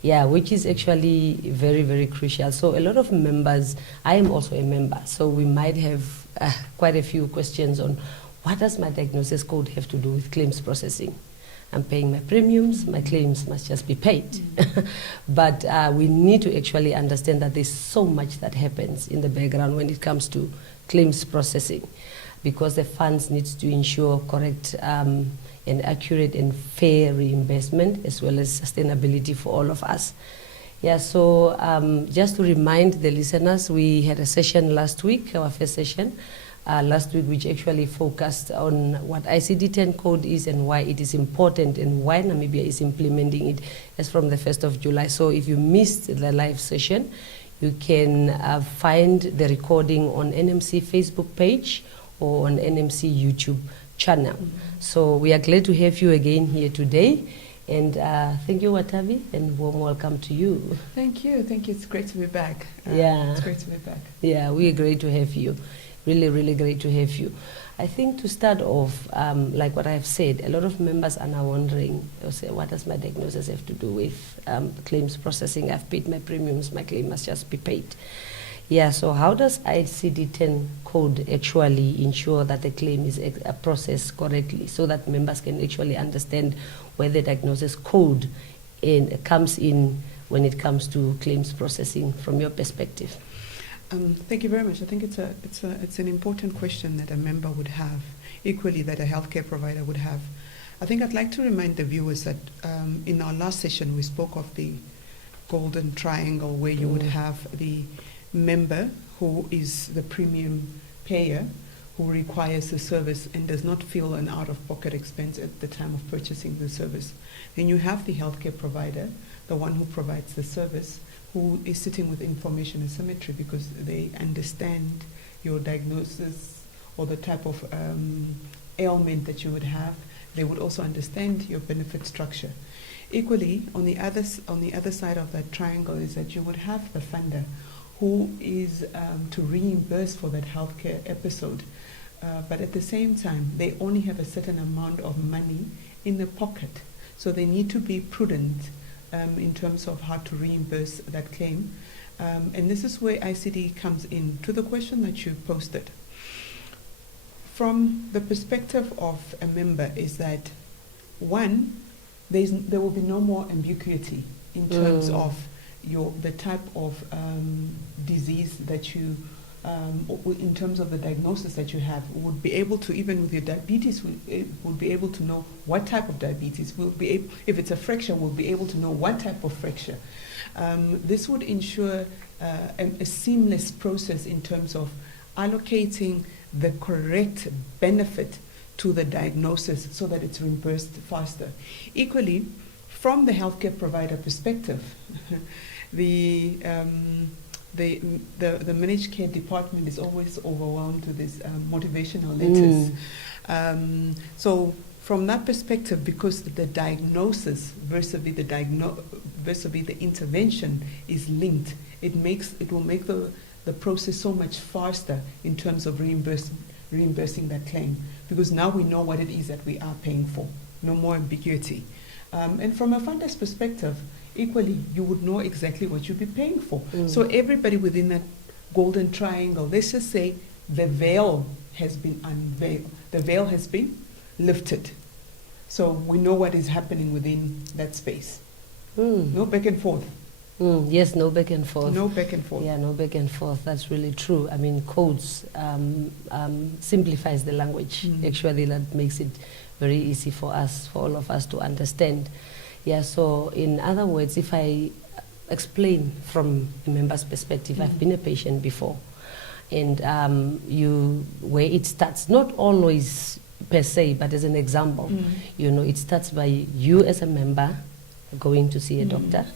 Yeah, which is actually very, very crucial. So a lot of members, I am also a member, so we might have quite a few questions on what does my diagnosis code have to do with claims processing? I'm paying my premiums, my claims must just be paid. But we need to actually understand that there's so much that happens in the background when it comes to claims processing, because the funds needs to ensure correct and accurate and fair reimbursement, as well as sustainability for all of us. Yeah, so just to remind the listeners, we had a session last week, our first session last week, which actually focused on what ICD-10 code is and why it is important and why Namibia is implementing it as from the 1st of July. So if you missed the live session, you can find the recording on NMC Facebook page or on NMC YouTube channel. So we are glad to have you again here today. And thank you, Watabi, and warm welcome to you. Thank you. It's great to be back. Yeah. It's great to be back. Yeah, we're great to have you. Really, really great to have you. I think to start off, like what I've said, a lot of members are now wondering, what does my diagnosis have to do with claims processing? I've paid my premiums, my claim must just be paid. Yeah, so how does ICD-10 code actually ensure that the claim is processed correctly so that members can actually understand where the diagnosis code comes in when it comes to claims processing from your perspective? Thank you very much. I think it's an important question that a member would have, equally that a healthcare provider would have. I think I'd like to remind the viewers that in our last session we spoke of the golden triangle, where you would have the member who is the premium payer, who requires the service and does not feel an out-of-pocket expense at the time of purchasing the service. Then you have the healthcare provider, the one who provides the service, who is sitting with information asymmetry because they understand your diagnosis or the type of ailment that you would have. They would also understand your benefit structure. Equally, on the other side of that triangle is that you would have the funder, who is to reimburse for that healthcare episode. But at the same time, they only have a certain amount of money in the pocket. So they need to be prudent in terms of how to reimburse that claim. And this is where ICD comes in to the question that you posted. From the perspective of a member is that, one, there will be no more ambiguity in terms of the type of disease that you, in terms of the diagnosis that you have. Would be able to, even with your diabetes, would be able to know what type of diabetes. We'll be able, if it's a fracture, we'll be able to know what type of fracture. This would ensure a seamless process in terms of allocating the correct benefit to the diagnosis so that it's reimbursed faster. Equally, from the healthcare provider perspective, the managed care department is always overwhelmed with these motivational letters. So from that perspective, because the diagnosis versus the intervention is linked, it will make the process so much faster in terms of reimbursing that claim, because now we know what it is that we are paying for. No more ambiguity. And from a funder's perspective, equally, you would know exactly what you'd be paying for. So everybody within that golden triangle, let's just say the veil has been unveiled. The veil has been lifted. So we know what is happening within that space. No back and forth. Yes, no back and forth. No back and forth. Yeah, no back and forth. That's really true. I mean, codes simplifies the language. Actually, that makes it very easy for us, for all of us to understand. Yeah, so in other words, if I explain from a member's perspective, I've been a patient before, and where it starts, not always per se, but as an example, it starts by you as a member going to see a doctor,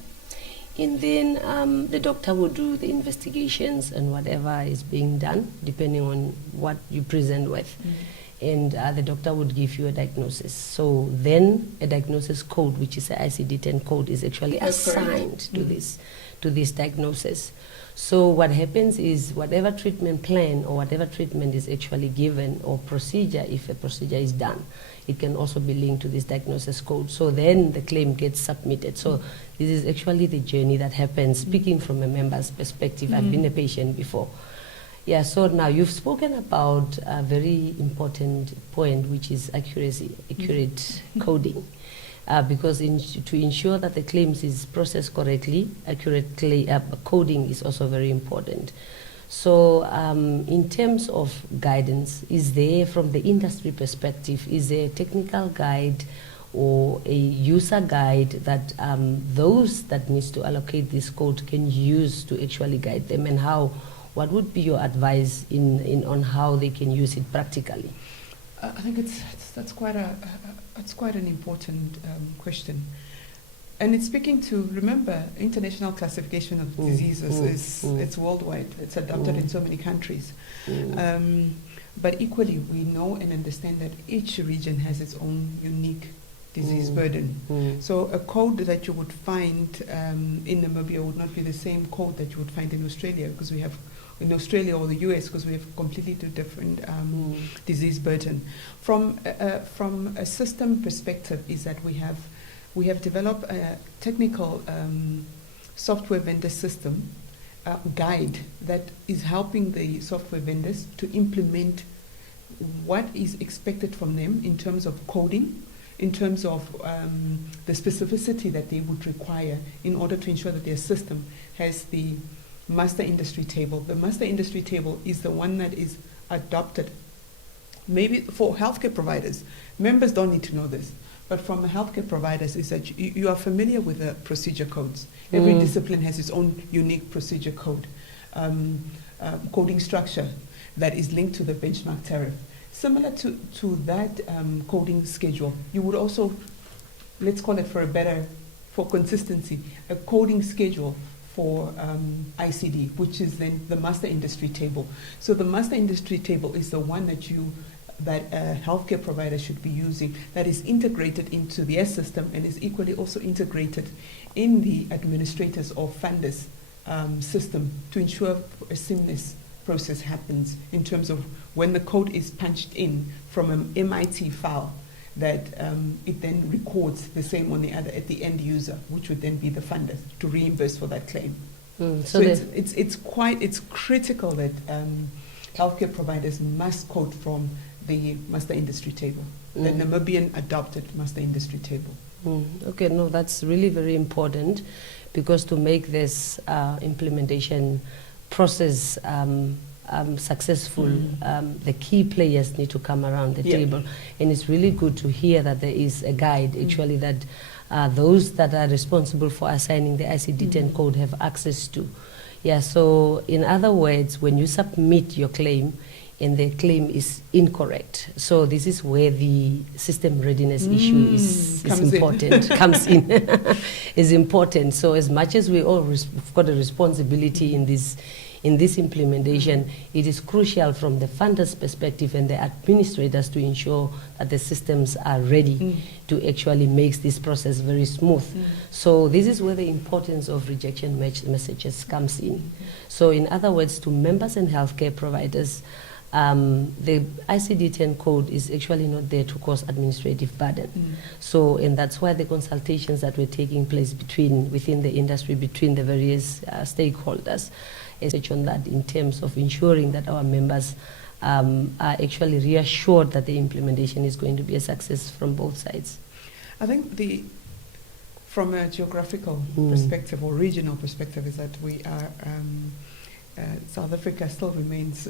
and then the doctor will do the investigations and whatever is being done, depending on what you present with. And the doctor would give you a diagnosis. So then a diagnosis code, which is the ICD-10 code, is actually assigned to this diagnosis. So what happens is whatever treatment plan or whatever treatment is actually given or procedure, if a procedure is done, it can also be linked to this diagnosis code. So then the claim gets submitted. So this is actually the journey that happens, speaking from a member's perspective. I've been a patient before. Yeah, so now you've spoken about a very important point, which is accurate coding. Because to ensure that the claims is processed correctly, accurate coding is also very important. So in terms of guidance, is there, from the industry perspective, is there a technical guide or a user guide that those that needs to allocate this code can use to actually guide them, and how? What would be your advice on how they can use it practically? I think that's quite an important question, and it's speaking to, remember, international classification of diseases it's worldwide. It's adopted in so many countries, but equally we know and understand that each region has its own unique disease burden. So a code that you would find in Namibia would not be the same code that you would find in Australia, because we have in Australia or the US, because we have completely different disease burden. From a system perspective, is that we have developed a technical software vendor system guide that is helping the software vendors to implement what is expected from them in terms of coding, in terms of the specificity that they would require in order to ensure that their system has the master industry table. The master industry table is the one that is adopted. Maybe for healthcare providers, members don't need to know this, but from healthcare providers is that you are familiar with the procedure codes. Every discipline has its own unique procedure code, coding structure that is linked to the benchmark tariff. Similar to that coding schedule, you would also, let's call it for consistency, a coding schedule for ICD, which is then the master industry table. So the master industry table is the one that a healthcare provider should be using, that is integrated into their system and is equally also integrated in the administrators or funders system to ensure a seamless process happens in terms of when the code is punched in from an MIT file, that it then records the same on the other at the end user, which would then be the funder to reimburse for that claim. So it's critical that healthcare providers must code from the master industry table, the Namibian adopted master industry table. Okay, no, that's really very important, because to make this implementation process successful, the key players need to come around the table. And it's really good to hear that there is a guide, actually, that those that are responsible for assigning the ICD-10 code have access to. Yeah, so in other words, when you submit your claim and the claim is incorrect, so this is where the system readiness issue is important, comes in, is important. So as much as we all have got a responsibility in this implementation, it is crucial from the funders' perspective and the administrators to ensure that the systems are ready to actually make this process very smooth. So this is where the importance of rejection messages comes in. So in other words, to members and healthcare providers, the ICD-10 code is actually not there to cause administrative burden. So, and that's why the consultations that were taking place within the industry, between the various stakeholders, is on that, in terms of ensuring that our members are actually reassured that the implementation is going to be a success from both sides. I think from a geographical perspective or regional perspective, is that we are South Africa still remains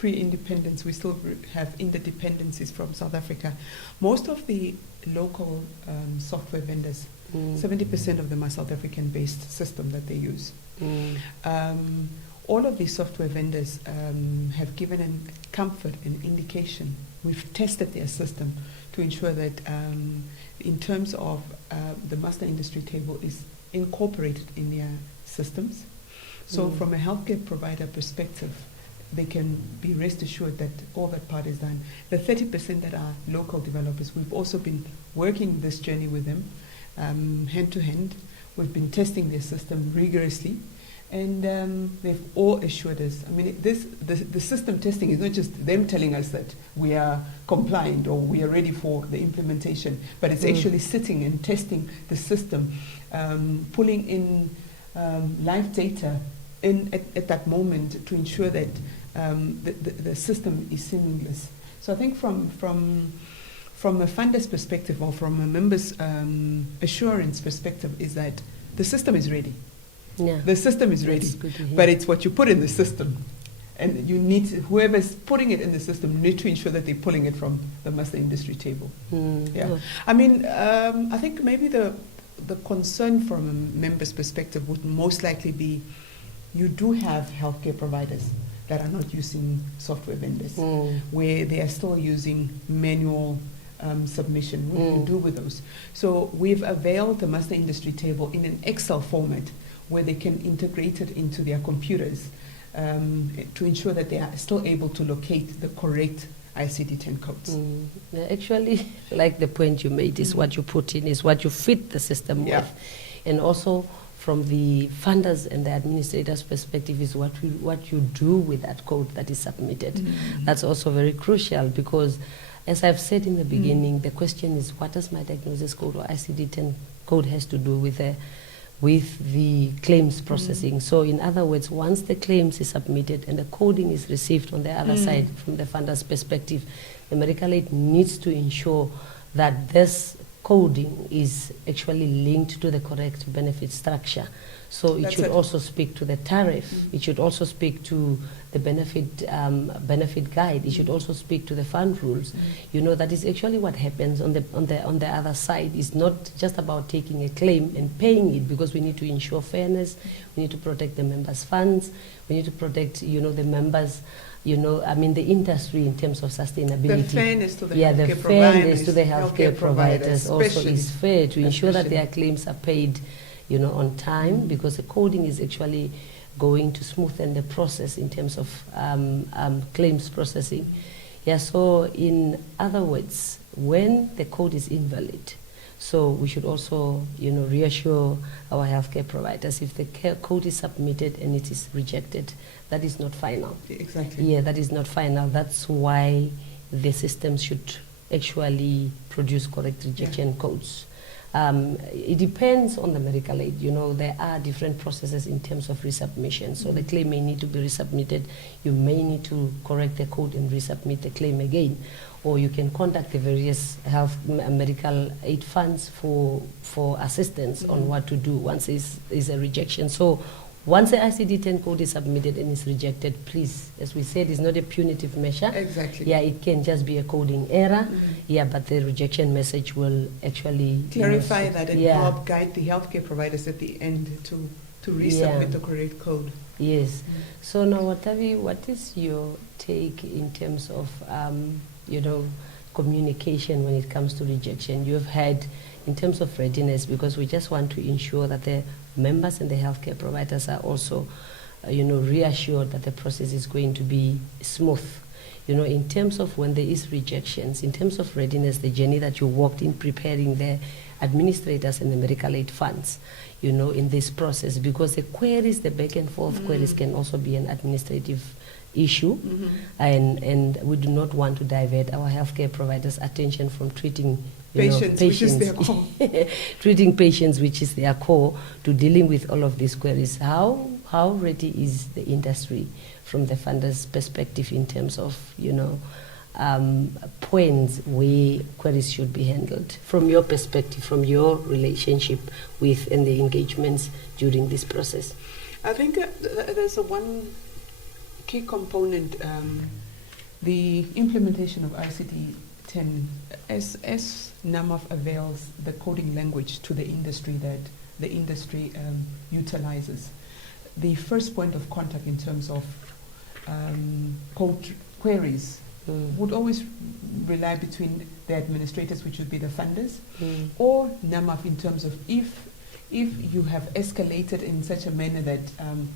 pre-independence. We still have interdependencies from South Africa. Most of the local software vendors, 70% of them are South African-based system that they use. All of these software vendors have given a comfort and indication. We've tested their system to ensure that in terms of the master industry table is incorporated in their systems. So from a healthcare provider perspective, they can be rest assured that all that part is done. The 30% that are local developers, we've also been working this journey with them hand to hand. We've been testing their system rigorously. And they've all assured us. I mean, the system testing is not just them telling us that we are compliant or we are ready for the implementation, but it's actually sitting and testing the system, pulling in live data at that moment to ensure that the system is seamless. So I think from a funder's perspective or from a member's assurance perspective is that the system is ready. Yeah. The system is ready, but it's what you put in the system. And you need whoever's putting it in the system need to ensure that they're pulling it from the master industry table. Yeah. I mean, I think maybe the concern from a member's perspective would most likely be you do have healthcare providers that are not using software vendors, where they are still using manual submission. What do you do with those? So we've availed the master industry table in an Excel format where they can integrate it into their computers to ensure that they are still able to locate the correct ICD-10 codes. Yeah, actually, like the point you made is what you put in is what you fit the system with. And also from the funders and the administrators' perspective is what you do with that code that is submitted. That's also very crucial because, as I've said in the beginning, the question is what does my diagnosis code or ICD-10 code has to do with the claims processing. So in other words, once the claims is submitted and the coding is received on the other side from the funder's perspective, the medical aid needs to ensure that this coding is actually linked to the correct benefit structure. So it should also speak to the tariff. It should also speak to the benefit guide. It should also speak to the fund rules. You know, that is actually what happens on the other side. It's not just about taking a claim and paying it, because we need to ensure fairness. We need to protect the members' funds. We need to protect, the members. The industry in terms of sustainability. The fairness to the healthcare providers. To the healthcare providers also is fair to ensure that their claims are paid, on time, because the coding is actually going to smoothen the process in terms of claims processing. Yeah. So in other words, when the code is invalid, so we should also, reassure our healthcare providers if the code is submitted and it is rejected, that is not final. Exactly. Yeah, that is not final. That's why the system should actually produce correct rejection codes. It depends on the medical aid. There are different processes in terms of resubmission. So the claim may need to be resubmitted. You may need to correct the code and resubmit the claim again. Or you can contact the various medical aid funds for assistance on what to do once is a rejection. So once the ICD-10 code is submitted and is rejected, please, as we said, it's not a punitive measure. Exactly. Yeah, it can just be a coding error. Yeah, but the rejection message will actually clarify that and help guide the healthcare providers at the end to resubmit the correct code. Yes. So now, Watavi, what is your take in terms of communication when it comes to rejection? You have had in terms of readiness, because we just want to ensure that the members and the healthcare providers are also, reassured that the process is going to be smooth. In terms of when there is rejections, in terms of readiness, the journey that you walked in preparing the administrators and the medical aid funds, in this process, because the queries, the back and forth queries can also be an administrative issue, and we do not want to divert our healthcare providers' attention from treating patients, which is their core. Treating patients, which is their core, to dealing with all of these queries. How ready is the industry from the funder's perspective in terms of points where queries should be handled from your perspective, from your relationship with and the engagements during this process? I think there's one key component, the implementation of ICD-10 as NAMAF avails the coding language to the industry that the industry utilizes. The first point of contact in terms of code queries would always rely between the administrators, which would be the funders, or NAMAF in terms of if you have escalated in such a manner that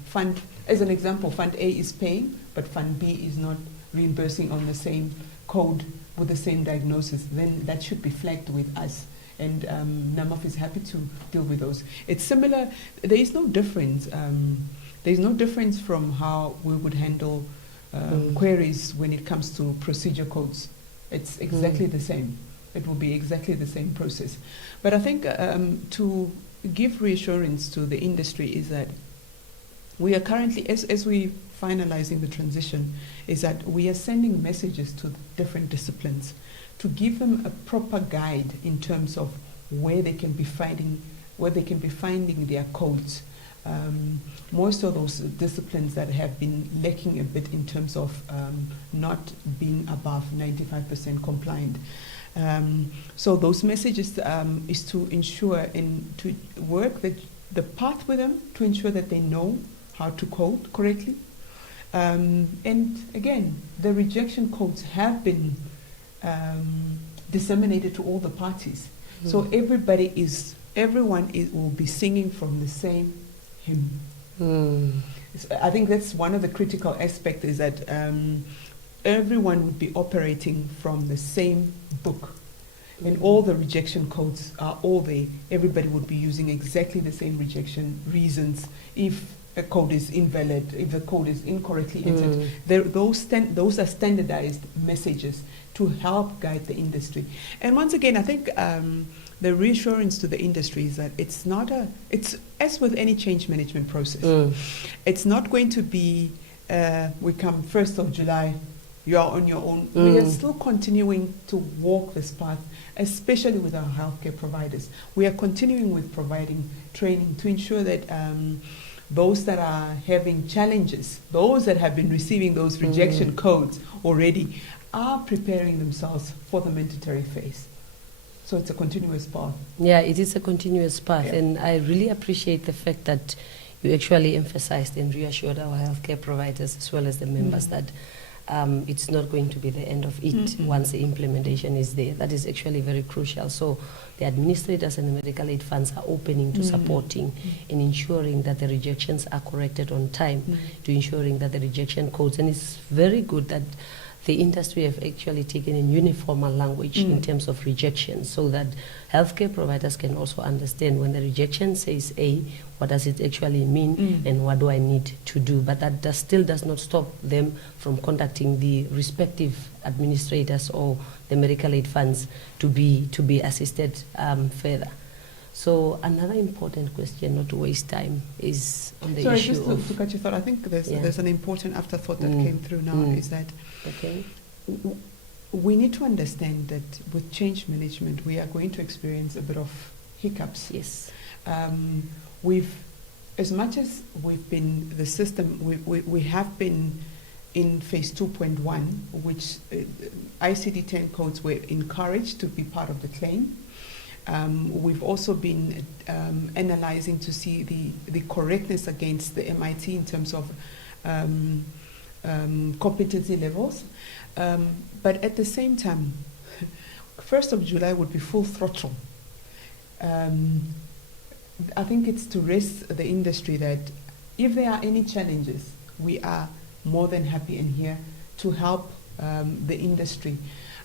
fund, as an example, Fund A is paying, but Fund B is not reimbursing on the same code with the same diagnosis, then that should be flagged with us. And NAMAF is happy to deal with those. It's similar. There is no difference There's no difference from how we would handle queries when it comes to procedure codes. It's exactly the same. It will be exactly the same process. But I think to give reassurance to the industry is that we are currently, as we finalizing the transition, is that we are sending messages to different disciplines to give them a proper guide in terms of where they can be finding their codes. Most of those disciplines that have been lacking a bit in terms of not being above 95% compliant. So those messages is to ensure and to work the path with them to ensure that they know how to code correctly. And again, the rejection codes have been disseminated to all the parties. So everyone will be singing from the same hymn. So I think that's one of the critical aspects, is that everyone would be operating from the same book. And all the rejection codes are all there. Everybody would be using exactly the same rejection reasons if a code is invalid, if the code is incorrectly entered. Those are standardized messages to help guide the industry. And once again, I think the reassurance to the industry is that it's as with any change management process. It's not going to be, we come 1st of July, you are on your own. We are still continuing to walk this path, especially with our healthcare providers. We are continuing with providing training to ensure that those that are having challenges, those that have been receiving those rejection codes already, are preparing themselves for the mandatory phase. So it's a continuous path. Yeah, it is a continuous path. Yeah. And I really appreciate the fact that you actually emphasized and reassured our healthcare providers as well as the members that it's not going to be the end of it once the implementation is there. That is actually very crucial. So the administrators and the medical aid funds are opening to supporting and ensuring that the rejections are corrected on time, to ensuring that the rejection codes, and it's very good that the industry have actually taken in uniformal language in terms of rejection, so that healthcare providers can also understand when the rejection says A, what does it actually mean and what do I need to do. But that still does not stop them from contacting the respective administrators or the medical aid funds to be assisted further. So another important question, not to waste time, is on the issue just of... to cut your thought, I think there's an important afterthought that came through now, is that we need to understand that with change management, we are going to experience a bit of hiccups. Yes. As much as we've been, the system, we have been in phase 2.1, which ICD-10 codes were encouraged to be part of the claim. We've also been analyzing to see the correctness against the MIT in terms of competency levels. But at the same time, 1st of July would be full throttle. I think it's to rest the industry that if there are any challenges, we are more than happy and here to help the industry.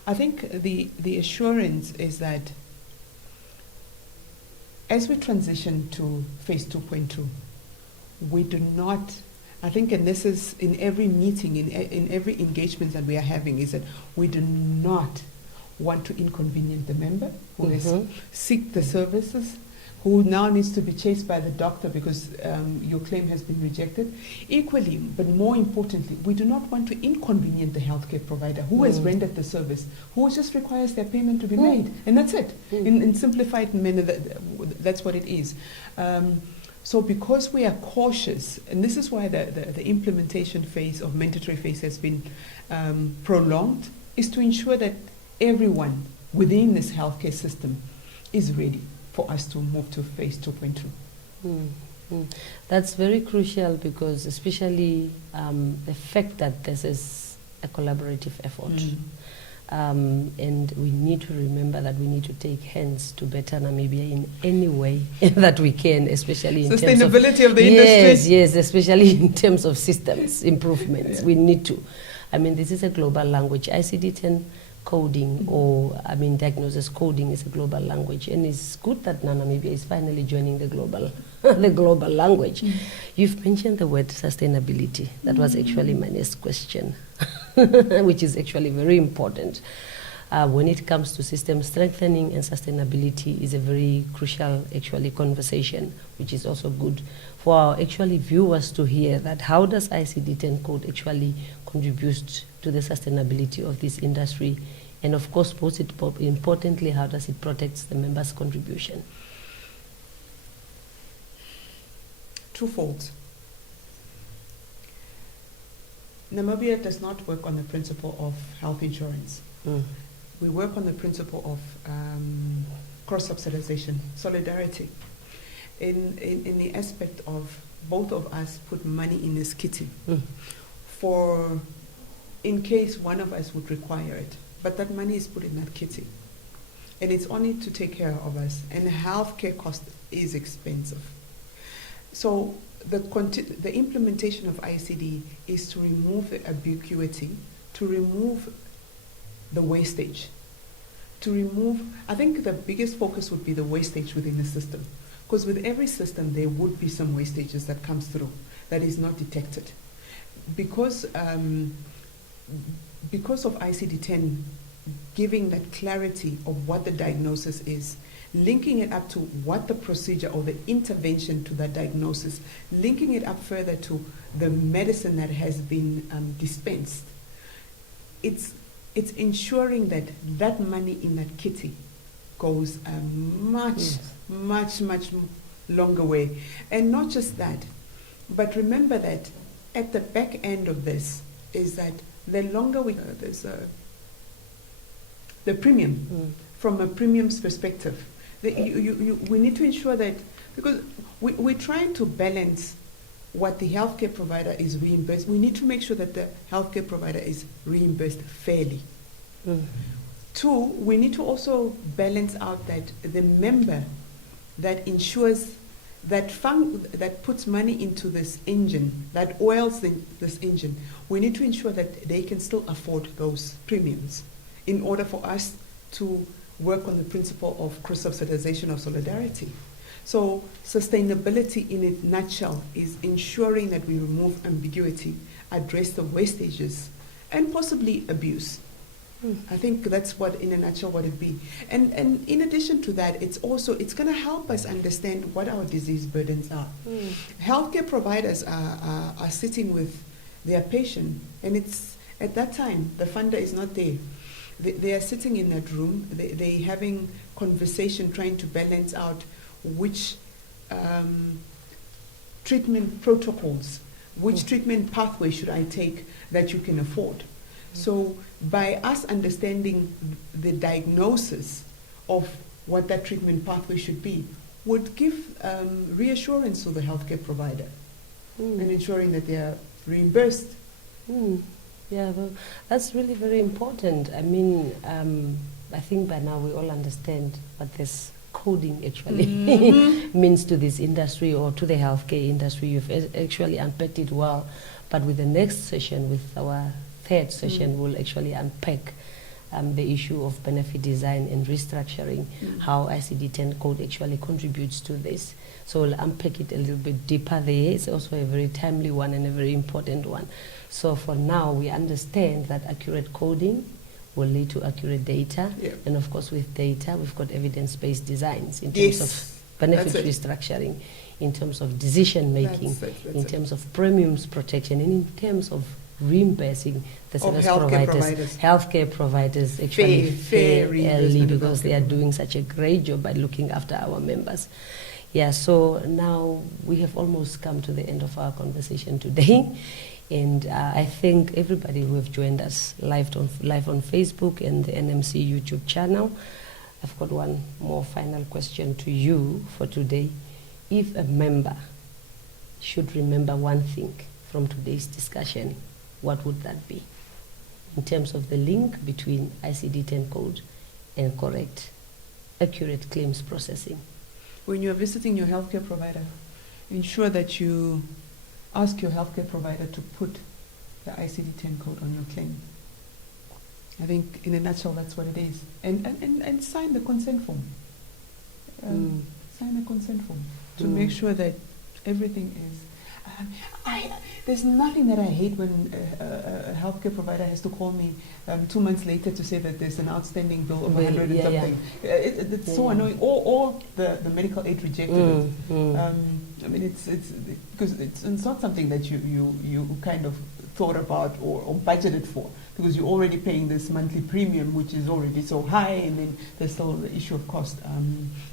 I think the assurance is that as we transition to phase 2.2, we do not, I think, and this is in every meeting, in every engagement that we are having, is that we do not want to inconvenience the member who has seek the services, who now needs to be chased by the doctor because your claim has been rejected. Equally, but more importantly, we do not want to inconvenience the healthcare provider who has rendered the service, who just requires their payment to be made. And that's it. In simplified manner, that's what it is. So because we are cautious, and this is why the implementation phase of mandatory phase has been prolonged, is to ensure that everyone within this healthcare system is ready for us to move to phase 2.2. That's very crucial, because especially the fact that this is a collaborative effort. And we need to remember that we need to take hands to better Namibia in any way that we can, especially in sustainability of the industry. Yes, especially in terms of systems improvements. We need to. I mean, this is a global language. ICD-10 coding or, diagnosis coding is a global language. And it's good that Namibia is finally joining the global, the global language. You've mentioned the word sustainability. That was actually my next question, which is actually very important. When it comes to system strengthening and sustainability is a very crucial actually conversation, which is also good for our actually viewers to hear that how does ICD-10 code actually contribute to the sustainability of this industry, and of course most importantly, how does it protect the members' contribution? Twofold. Namibia does not work on the principle of health insurance. We work on the principle of cross-subsidization, solidarity, in the aspect of both of us put money in this kitty for in case one of us would require it. But that money is put in that kitty. And it's only to take care of us. And healthcare cost is expensive. So the implementation of ICD is to remove the ambiguity, to remove the wastage, to remove, I think the biggest focus would be the wastage within the system. Because with every system, there would be some wastages that comes through that is not detected. Because of ICD-10 giving that clarity of what the diagnosis is, linking it up to what the procedure or the intervention to that diagnosis, linking it up further to the medicine that has been dispensed, it's ensuring that that money in that kitty goes a much longer way. And not just that, but remember that at the back end of this is that the longer we there's the premium, from a premium's perspective. We need to ensure that, because we're trying to balance what the healthcare provider is reimbursed. We need to make sure that the healthcare provider is reimbursed fairly. Two, we need to also balance out that the member that insures, that puts money into this engine, that oils this engine, we need to ensure that they can still afford those premiums in order for us to work on the principle of cross-subsidization of solidarity. So sustainability in a nutshell is ensuring that we remove ambiguity, address the wastages, and possibly abuse. I think that's what, in a nutshell, what it be. And in addition to that, it's going to help us understand what our disease burdens are. Healthcare providers are sitting with their patient, and it's at that time the funder is not there. They are sitting in that room. They're having conversation, trying to balance out which treatment protocols, which treatment pathway should I take that you can afford. So by us understanding the diagnosis of what that treatment pathway should be, would give reassurance to the healthcare provider and ensuring that they are reimbursed. Yeah, well, that's really very important. I mean, I think by now we all understand what this coding actually means to this industry or to the healthcare industry. You've actually unpacked it well. But with the next session, with our third session, we'll actually unpack the issue of benefit design and restructuring, how ICD-10 code actually contributes to this. So we'll unpack it a little bit deeper there. It's also a very timely one and a very important one. So for now, we understand that accurate coding will lead to accurate data. And of course, with data, we've got evidence-based designs in terms of benefit restructuring, in terms of decision making, in terms of premiums protection, and in terms of reimbursing the service providers, healthcare providers actually fairly, because they are doing such a great job by looking after our members. Yeah, so now we have almost come to the end of our conversation today. And I thank everybody who have joined us live on Facebook and the NMC YouTube channel. I've got one more final question to you for today. If a member should remember one thing from today's discussion, what would that be in terms of the link between ICD-10 code and correct, accurate claims processing? When you're visiting your healthcare provider, ensure that you ask your healthcare provider to put the ICD-10 code on your claim. I think in a nutshell that's what it is. And sign the consent form. Sign a consent form to make sure that everything is. There's nothing that I hate when a healthcare provider has to call me 2 months later to say that there's an outstanding bill of 100 and something. It's so annoying. Or the medical aid rejected it. I mean, it's because it's not something that you kind of thought about or budgeted for, because you're already paying this monthly premium, which is already so high, and then there's still the issue of cost,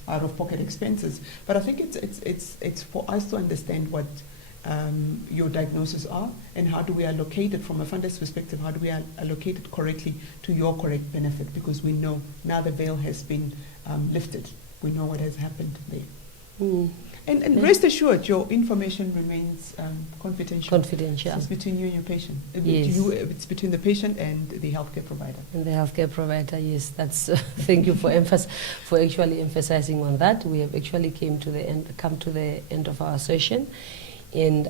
out-of-pocket expenses. But I think it's for us to understand what your diagnoses are, and how do we allocate it from a funder's perspective, how do we allocate it correctly to your correct benefit, because we know now the veil has been lifted. We know what has happened there. And rest assured, your information remains confidential. Confidential. So it's between you and your patient. Yes. It's between the patient and the healthcare provider. And the healthcare provider, yes. That's thank you for actually emphasizing on that. We have actually come to the end of our session. And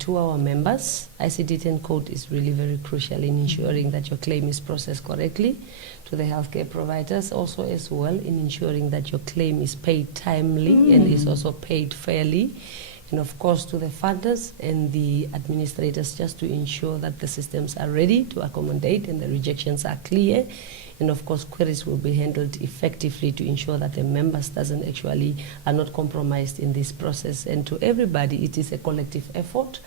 to our members, ICD-10 code is really very crucial in ensuring that your claim is processed correctly. To the healthcare providers also as well, in ensuring that your claim is paid timely and is also paid fairly. And of course to the funders and the administrators, just to ensure that the systems are ready to accommodate and the rejections are clear. And of course queries will be handled effectively to ensure that the members are not compromised in this process. And to everybody, it is a collective effort.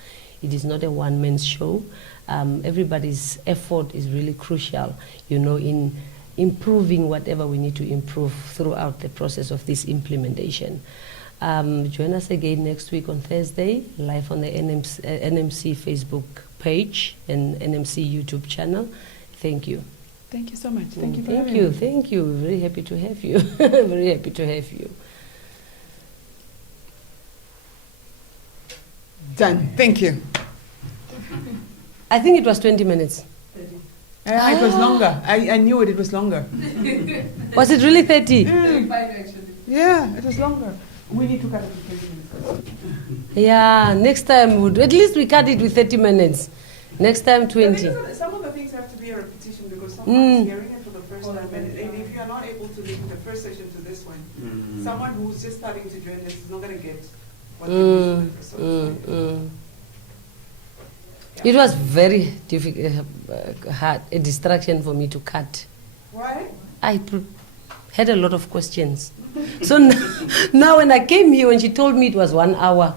It is not a one-man show. Everybody's effort is really crucial, in improving whatever we need to improve throughout the process of this implementation. Join us again next week on Thursday, live on the NMC Facebook page and NMC YouTube channel. Thank you. Thank you so much. Thank you for having me. Thank you. Very happy to have you. Very happy to have you. Done. Thank you. I think it was 20 minutes. It was longer. I knew it was longer. Was it really 30? Yeah, it was longer. We need to cut it to 20 minutes. Yeah, next time, at least we cut it with 30 minutes. Next time, 20. Some of the things have to be a repetition, because someone is hearing it for the first time. And if you are not able to link the first session to this one, someone who's just starting to join this is not going to get what they need. It was very difficult, hard, a distraction for me to cut. Why? I had a lot of questions. So now when I came here, when she told me it was 1 hour,